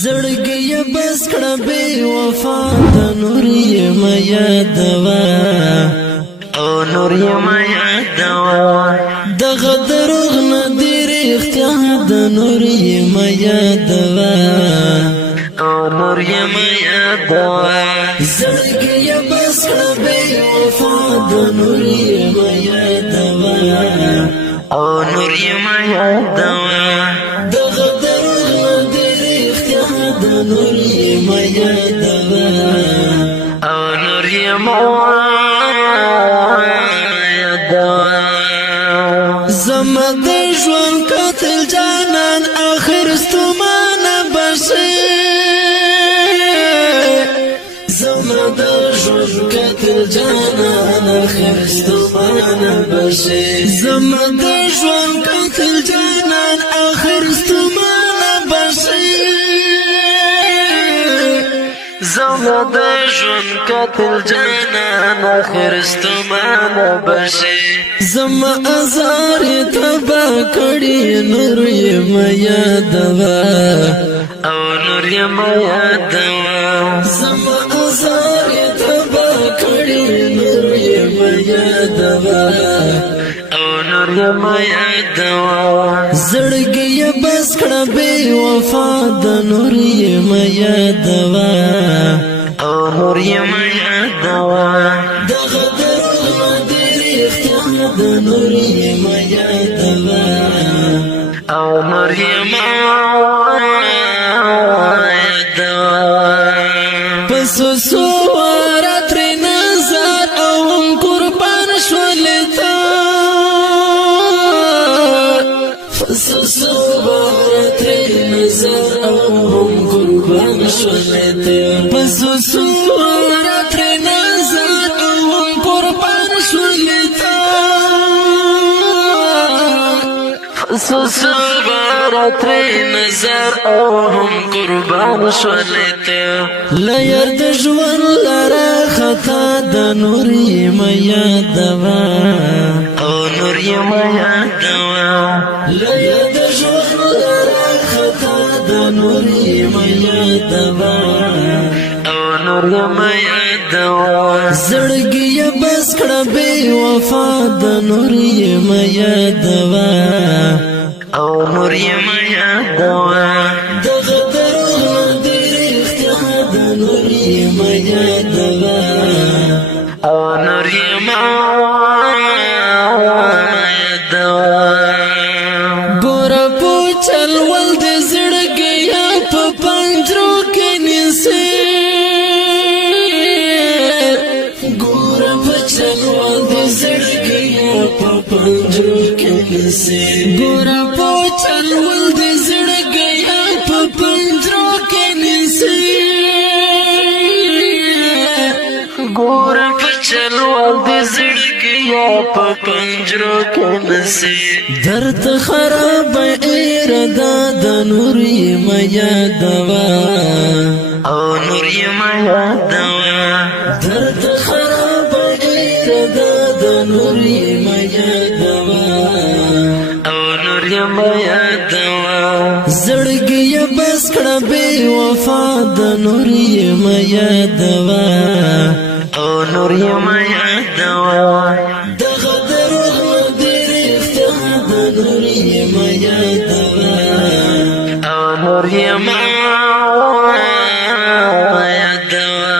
زړګي بس کړه بے وفا د نور یم یادوا او نور یم یادوا دغه دروغ نه دیر اختیار د نور یم یادوا او نور یم یادوا زړګي بس کړه بے وفا د نور یم یادوا او نور یم یادوا دغه دروغ نه دیر اختیار د نور یم یادوا او نور یم یادوا زما د ژوند قاتل جانان اخر ستومانه بشي زما د ژوند قاتل جانان اخر ستومانه بشي زما د ژوند قاتل جانان اخر ستومانه بشي زما د ژوند قاتل جانان اخر ستومانه بشي زما ازار تبا کړي نور یم یادوا او نور یم یادوا زما ازار تبا کړي نور یم یادوا او نور یم یادوا زړګي بس کړه بے وفا د نور یم یادوا او نور یم یادوا دغه دروغ نه دیر اختیار د نور یم یادوا او نور یم یادوا پس سواره تر نظر او هم قربان شولتا پس سواره تر نظر او هم قربان شولتا پس سواره تر نظر او هم قربان شولتا سوسبارت نظر او هم قربان شولته لیر د ژوند لره خطا د نور یم یادوا او نور یم یادوا لیر د ژوند لره خطا د نور یم یادوا او نور یم یادوا زړګي بس کړه بے وفا د نور یم یادوا او نور یم یادوا دغه دروغ نه دیر اختیار د نور یم یادوا او نور یم یادوا ګوره پوچل ول د زړګي په پنجرو کې نیسي ګوره پوچل ول د زړګي په پنجرو کې نیسي ګوره پوچل ول د زړګي په پنجرو کې نیسي ګوره پوچل ول د زړګي په پنجرو کې نیسي درد خراب اراده د نور یم یادوا او نور یم یادوا درد خراب اراده د نور یم یادوا او نور یم یادوا زړګي بس کړه بے وفا د نور یم یادوا او نور یم یادوا دغه دروغ نه دیر اختیار د نور یم یادوا او نور یم یادوا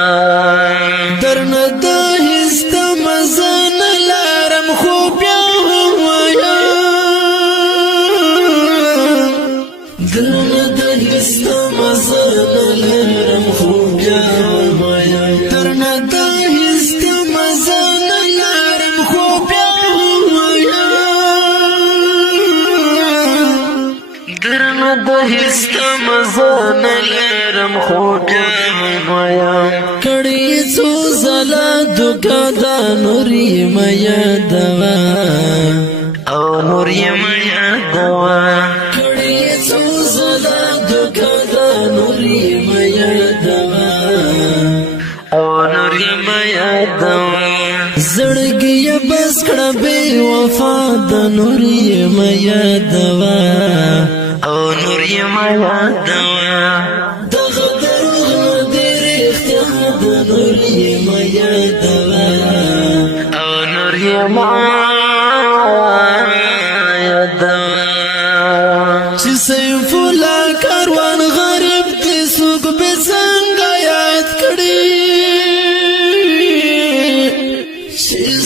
درنه د هیڅ مزه نه لرم خو بیا درنه د هیڅ مزه نه لرم خو بیا وایم درنه د هیڅ مزه نه لرم خو بیا وایم درنه د هیڅ مزه نه لرم خو بیا وایم کړي څو زله دوکه د نور یم یادوا او نور یم یادوا او نور یم یادوا زړګي بس کړه بے وفا د نور یې میا دوا او نور یې میا دوا دغه دروغ دې رښتیا د نور یې میا دوا او نور یې میا دوا چې سیف الله کاروان غریب دې څوک به څنګه یاد کړي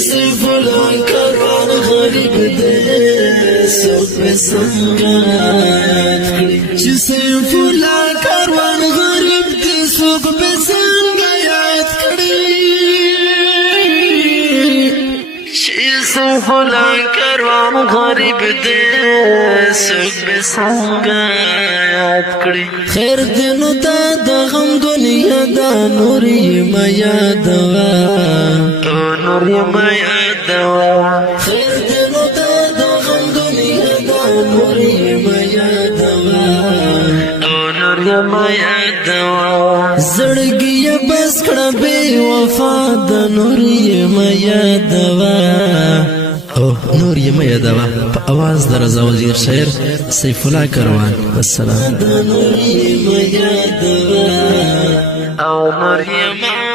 سیف الله کاروان غریب دې څوک به څنګه یاد کړي چې سیف الله کاروان غریب دې څوک به څنګه یاد کړي چې سیف الله کاروان غریب دې څوک به څنګه یاد کړي خیر دې نو دا د غم دنیا دا نور یې میا دوا نور یې میا دوا خیر دې نو دا د غم دنیا دا نور یې میا دوا نور یې میا دوا زړګي بس کړه بے وفا د نور یې میا دوا نور یې میا دوا په आवाज د رضا وزیر شاعر سیف الله کاروان والسلام نور یې میا دوا نور یې